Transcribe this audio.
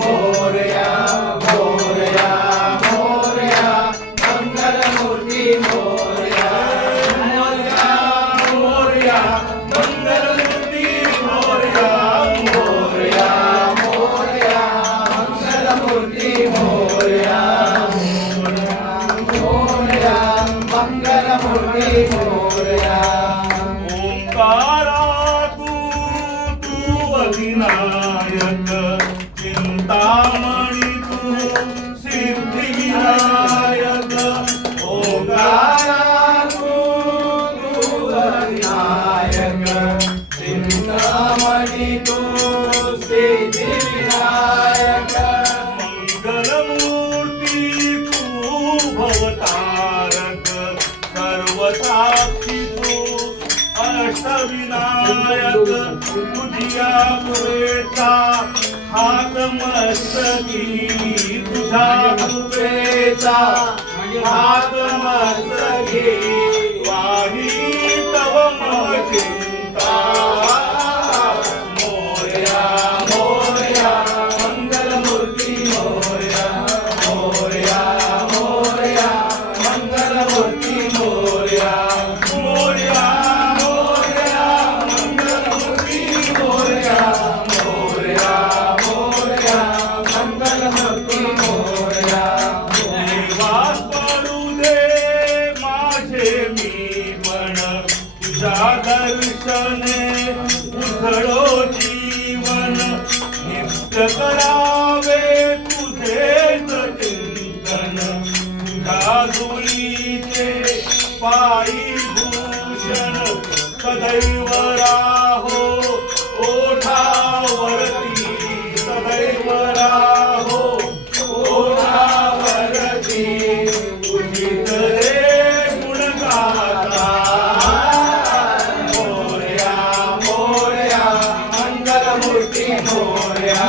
मोरया मोरया मोरया मंगलमूर्ती मोरया मोरया मोरया मंगलमूर्ती मोरया मोरया मोरया मंगलमूर्ती मोरया मोरया मंगलमूर्ती मोरया ओंकारा तू अधिनायक चिंतामणी तू सिद्धिविनायक ओंकारा तू अधिनायक चिंतामणी तू सिद्धिविनायक मंगलमूर्ती तू भवतारक सर्वसाक्षी तू अष्टविनायक तुझ्या कृपेचा हात मस्तकी तुझ्या कृपेचा हात मस्तकी वाही तव मम चिंता मोरया मोरया मंगलमूर्ती मोरया मोरया मोरया मंगलमूर्ती मोरया मोरया मोरया मंगलमूर्ती मोरया मोरया मोरया मंगलमूर्ती मोरया निवास पडू दे माझे मी पण तुझ्या दर्शने उघडो जीवन नित्य करावे तुझेच चिंतन तुझ्या धुळीचे पायी भूषण सदैव राहो ओठावरती सदैव राहो ओठावरती उचित रे गुण गाता मोरया मोरया मंगलमूर्ती मोरया